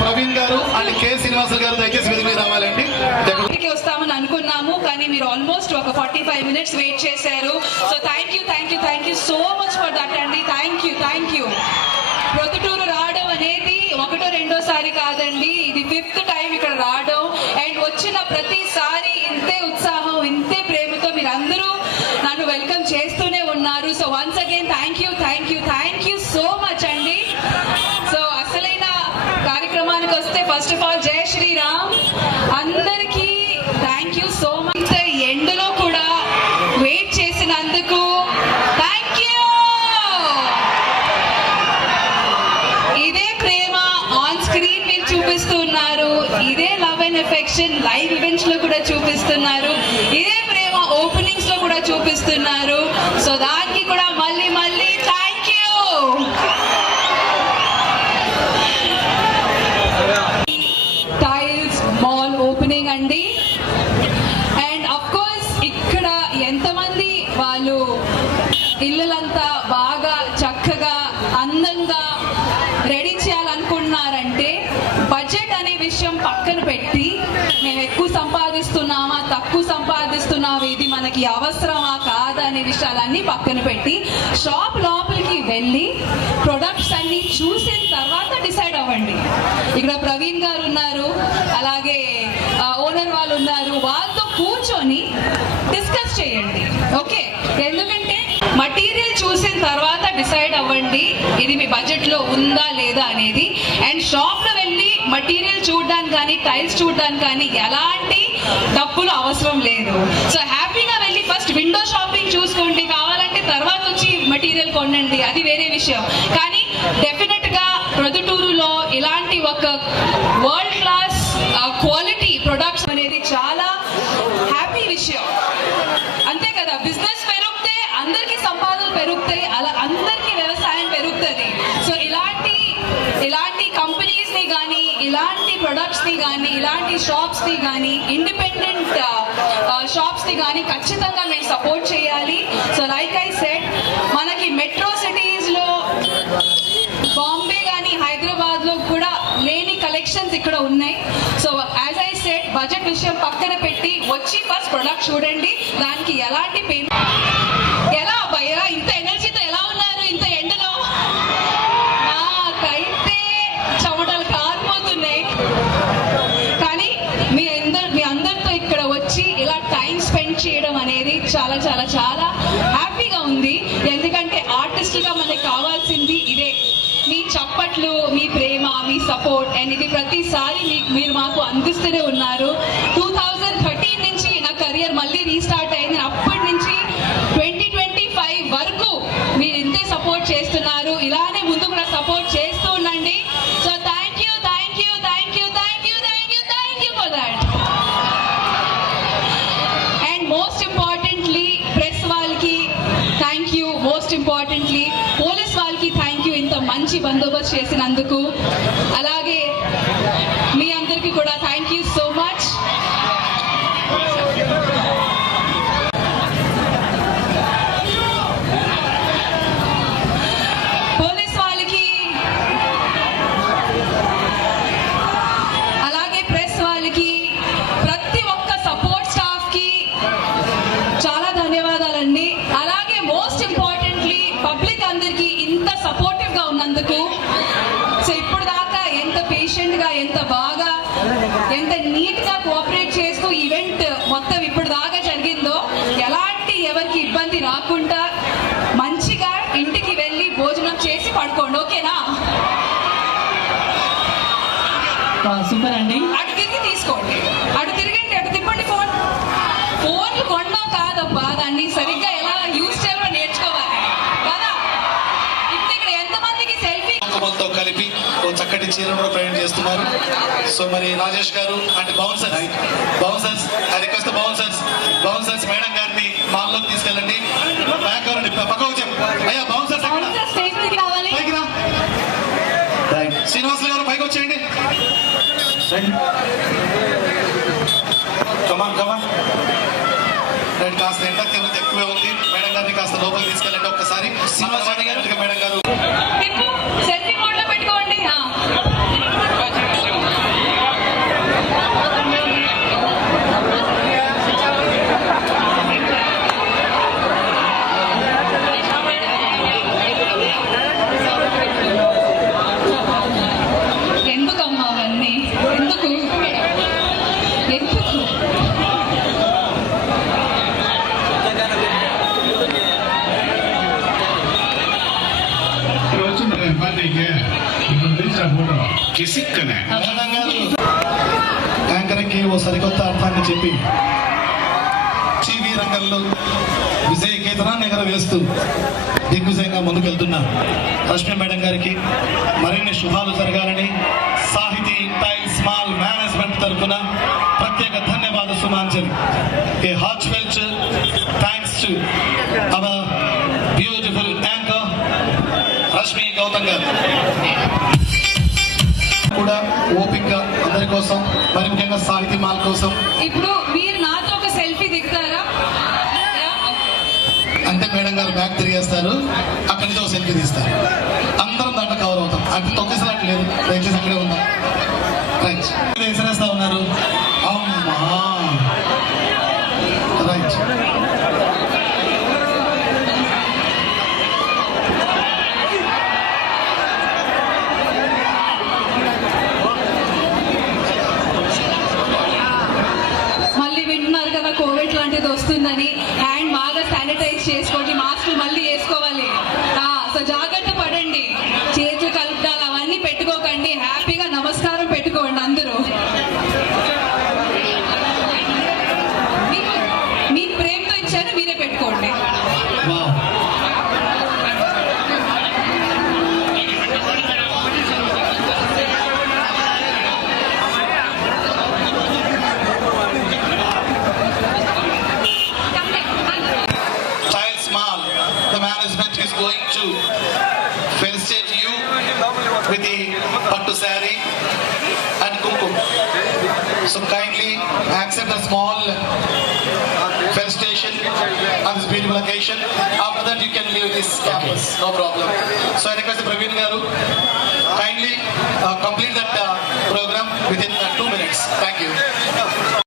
ప్రవీణ్ గారు and K Srinivasa గారు దయచేసి వేదిక రావాలండి. వస్తామని అనుకున్నాము కానీ మీరు ఆల్మోస్ట్ ఒక ఫార్టీ ఫైవ్ మినిట్స్ వెయిట్ చేశారు. So thank you thank you thank you so much for that అండి. Thank you thank you. Proddatur రావడం అనేది ఒకటో రెండోసారి కాదండి ఇది ఫిఫ్త్ టైం ఇక్కడ రావడం. అండ్ వచ్చిన ప్రతి ఇంతే ఉత్సాహం ఇంతే ప్రేమతో మీరు అందరూ నన్ను వెల్కమ్ చేస్తూనే ఉన్నారు so once again thank you thank you thank you so much అండి సో అసలైన కార్యక్రమానికి వస్తే ఫస్ట్ ఆఫ్ ఆల్ జై శ్రీరామ్. అందరికీ థ్యాంక్ యూ సో మచ్ ఎండలో కూడా వెయిట్ చేసినందుకు థ్యాంక్ యూ ఇదే ప్రేమ ఆన్ స్క్రీన్ మీరు చూపిస్తున్నారు ఇదే లవ్ అండ్ ఎఫెక్షన్ లైవ్ ఈవెంట్స్లో కూడా చూపిస్తున్నారు. ఇదే ప్రేమ ఓపెనింగ్స్లో కూడా చూపిస్తున్నారు. సో దాని కూడా మళ్ళీ మళ్ళీ thank you tiles mall opening and of course ఇక్కడ ఎంతమంది వాళ్ళు ఇల్లులంతా బాగా చక్కగా అందంగా రెడీ చేయాలనుకుంటున్నారంటే బడ్జెట్ అనే విషయం పక్కన పెట్టి మేము ఎక్కువ సంపాదిస్తున్నామా తక్కువ సంపాదిస్తున్నామా ఇది మనకి అవసరమా కాదా అనే విషయాలన్నీ పక్కన పెట్టి షాప్ లోపలికి వెళ్ళి ప్రొడక్ట్స్ అన్ని చూసిన తర్వాత డిసైడ్ అవ్వండి. ఇక్కడ ప్రవీణ్ గారు ఉన్నారు. డిస్కస్ చేయండి. ఓకే? ఎందుకంటే మటీరియల్ చూసిన తర్వాత డిసైడ్ అవ్వండి ఇది మీ బడ్జెట్లో ఉందా లేదా అనేది. అండ్ షాప్లో వెళ్ళి మటీరియల్ చూడడానికి కానీ టైల్స్ చూడడానికి కానీ ఎలాంటి డబ్బులు అవసరం లేదు. సో హ్యాపీగా వెళ్ళి ఫస్ట్ విండో షాపింగ్ చూసుకోండి. కావాలంటే తర్వాత వచ్చి మటీరియల్ కొనండి. అది వేరే విషయం. కానీ డెఫినెట్గా ప్రొద్దుటూరులో ఇలాంటి ఒక వరల్డ్ క్లాస్ క్వాలిటీ ప్రొడక్ట్స్ అనేది చాలా హ్యాపీ విషయం. అలా అందరికీ వ్యవసాయం పెరుగుతుంది. సో ఇలాంటి ఇలాంటి కంపెనీస్ని కానీ ఇలాంటి ప్రొడక్ట్స్ని కానీ ఇలాంటి షాప్స్ని కానీ ఇండిపెండెంట్ షాప్స్ని కానీ ఖచ్చితంగా మేము సపోర్ట్ చేయాలి. సో లైక్ ఐ సెట్ మనకి మెట్రో సిటీస్లో బాంబే కానీ హైదరాబాద్లో కూడా లేని కలెక్షన్స్ ఇక్కడ ఉన్నాయి. So as I said budget విషయం పక్కన పెట్టి వచ్చి ఫస్ట్ ప్రొడక్ట్ చూడండి. దానికి ఎలాంటి పేమెంట్ ఎలా చాలా చాలా చాలా హ్యాపీగా ఉంది. ఎందుకంటే ఆర్టిస్టులుగా మనకి కావాల్సింది ఇదే. మీ చప్పట్లు మీ ప్రేమ మీ సపోర్ట్ అండ్ ఇది ప్రతిసారి మీరు మాకు అందిస్తూనే ఉన్నారు. బందోబస్తు చేసినందుకు అలా నీట్గా కోఆపరేట్ చేస్తూ ఈవెంట్ మొత్తం ఇప్పుడు దాకా జరిగిందో ఎలాంటి ఎవరికి ఇబ్బంది రాకుండా మంచిగా ఇంటికి వెళ్ళి భోజనం చేసి పడుకోండి ఓకేనా? సూపర్ అండి. తిరిగి తీసుకోండి. చక్కటి చీరను కూడా ప్రయాణం చేస్తున్నారు. సో మరి రాజేష్ గారు అంటే bouncers bouncers I request bouncers bouncers madam గారిని మాల్లోకి తీసుకెళ్ళండి. బ్యాక్ పక్కకు చెప్పు అయ్యా బౌన్సర్స్ శ్రీనివాసులు గారు పైకి వచ్చేయండి రండి కమాన్ కమాన్ రైట్ కాస్త ఎండ తీవ్రత ఎక్కువే ఉంది మేడం గారిని కాస్త లోపలికి తీసుకెళ్ళండి ఒక్కసారి మేడం గారు తిప్పు సెల్ఫీ మోడ్లో పెట్టుకోండి ఆ. కిసిక్కనే. యాంకరింగ్కి ఓ సరికొత్త అర్థాన్ని చెప్పి టీవీ రంగంలో విజయ కేతనాన్ని ఎగరవేస్తూ దిగ్విజయంగా ముందుకెళ్తున్న రష్మి మేడం గారికి మరిన్ని శుభాలు జరగాలని సాహితీ టైల్ స్మాల్ మేనేజ్మెంట్ తరఫున ప్రత్యేక ధన్యవాద సుమాంజలి. A heartfelt thanks to our beautiful anchor Rashmi Gautam garu. కూడా ఓపిక్గా అందరి కోసం మరి ముఖ్యంగా సాహితీ మాల్ కోసం. ఇప్పుడు మీరు నాతో ఒక సెల్ఫీ దిగుతారా? అంటే మేడం గారు బ్యాగ్ తిరిగేస్తారు అక్కడి నుంచి ఒక సెల్ఫీ తీస్తారు. అందరం దాంట్లో కవర్ అవుతాం. అంటే తొక్కేసినట్టు లేదు. దయచేసి అక్కడే ఉందాం. రైట్ వేసిరేస్తా ఉన్నారు అమ్మా రైట్ మళ్ళీ వింటున్నారు కదా అనేది వస్తుందని హ్యాండ్ బాగా శానిటైజ్ చేసుకోండి. a small uh, fence station on this beautiful location. After that, you can leave this campus, no problem. So I request Praveen Garu, kindly uh, complete that uh, program within uh, two minutes. Thank you.